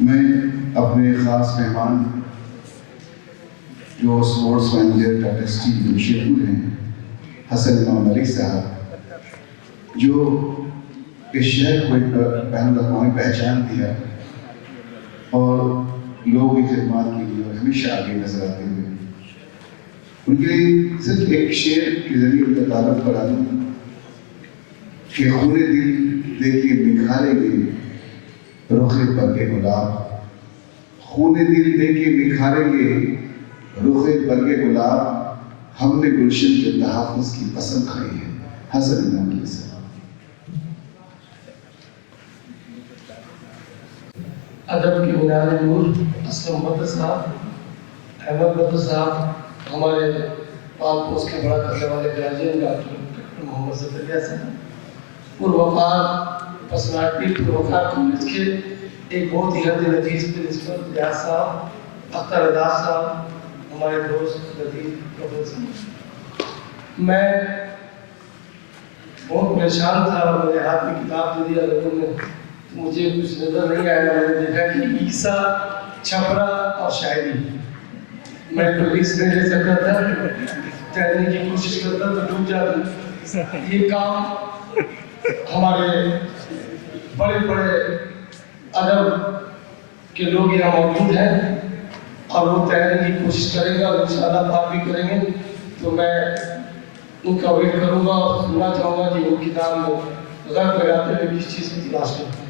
میں اپنے خاص مہمان جو sports manager Tata steel Jamshedpur ہیں حسن امام ملک صاحب، جو اس شہر کو ایک بین الاقوامی پہچان دیا اور لوگوں کی خدمات کے لیے اور ہمیشہ آگے نظر آتے ہوئے، ان کے لیے صرف ایک شعر کے ذریعے ان کا تعارف کرا دوں کہ خون دل دے کے نکھاریں گے رخ برگ گلاب، خون دل دے کے نکھاریں گے رخ برگ گلاب، ہم نے گلشن کے تحفظ کی قسم کھائی ہے۔ حسن امام ملک صاحب۔ ادب کے مینار نور اسلم بدر صاحب، احمد بدر صاحب، ہمارے پاک پوس کے بڑا کرنے والے گارجین ڈاکٹر محمد زکریا صاحب، پروقار پرسنالٹی پروقار کالج کے ایک بہت ہی حد لذیذ پرنسپل ریاض صاحب، اختر اداز صاحب، ہمارے دوست لذیذ پروفیسر۔ میں بہت پریشان تھا، میرے ہاتھ میں کتاب دے دیا لوگوں نے، مجھے کچھ نظر نہیں آیا۔ میں نے دیکھا کہ عیسیٰ، چھپرا اور شاعری، میں تو رسک نہیں لے سکتا تھا، تیرنے کی کوشش کرتا تو ڈوب جاتا۔ یہ کام ہمارے بڑے بڑے ادب کے لوگ یہاں موجود ہیں اور وہ تیرنے کی کوشش کریں گے اور انشاءاللہ پاک بھی کریں گے، تو میں ان کا ویٹ کروں گا اور سننا چاہوں گا کہ وہ کتاب میں غرق لگاتے ہوئے کس چیز کی تلاش کریں۔